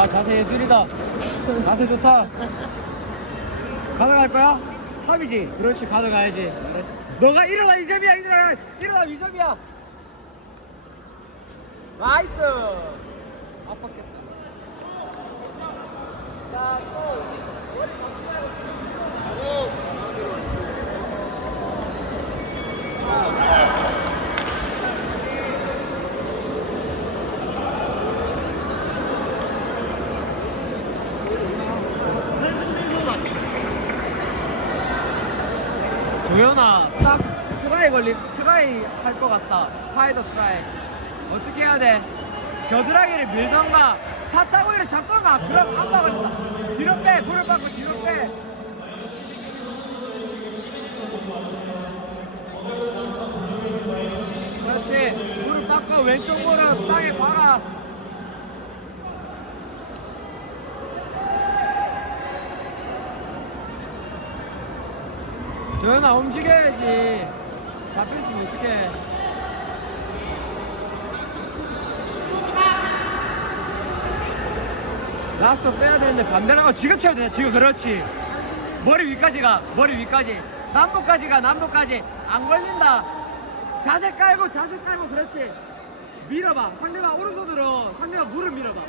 와 자세 예술이다. 자세 좋다. 가져갈 거야? 탑이지. 그렇지 가져가야지. 너가 일어나 이점이야 일어나 일어나 이점이야. 나이스. 아팠겠다 도현아 딱 트라이 걸리 트라이 할 것 같다. 스파이더 트라이. 어떻게 해야 돼? 겨드랑이를 밀던가 사타구이를 잡던가 그럼 안 막을다. 뒤로 빼 불을 받고 뒤로 빼. 그렇지. 무릎 빡고 왼쪽 무릎 땅에 박아 도현아 움직여야지. 잡혔으면 어떡해 라스트 빼야 되는데 반대로 가 지금 쳐야 돼 지금 그렇지. 머리 위까지 가. 머리 위까지. 남부까지 가 남부까지. 안 걸린다. 자세 깔고 자세 깔고 그렇지. 밀어봐. 상대방 오른손으로 상대방 무릎 밀어봐.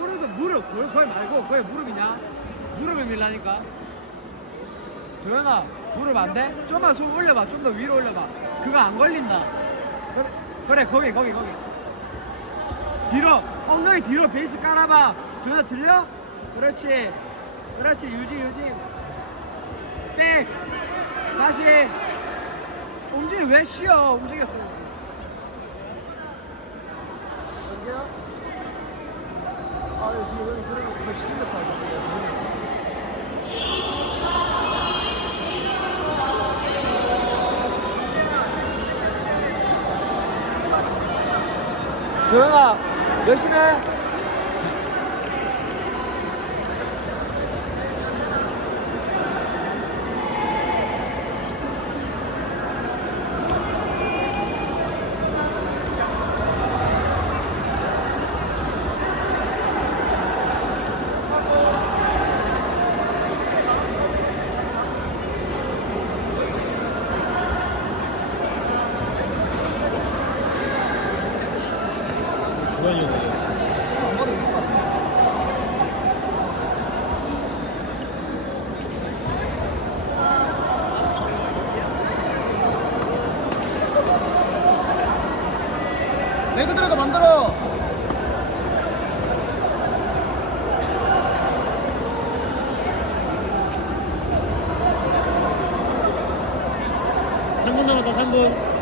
오른손 무릎. 거기, 거기 말고 거기 무릎이냐? 무릎을 밀라니까 도현아 무릎 안 돼? 좀만 손 올려봐. 좀 더 위로 올려봐. 그거 안 걸린다. 그래, 그래 거기 거기 거기. 뒤로. 엉덩이 뒤로 베이스 깔아봐. 도현아 들려? 그렇지. 그렇지. 유지 유지. 백. 다시. 움직이 왜 쉬어? 움직였어 도현아 열심히 해 주관이었어요. 레그 들어가 만들어 삼분 남았다, 3분.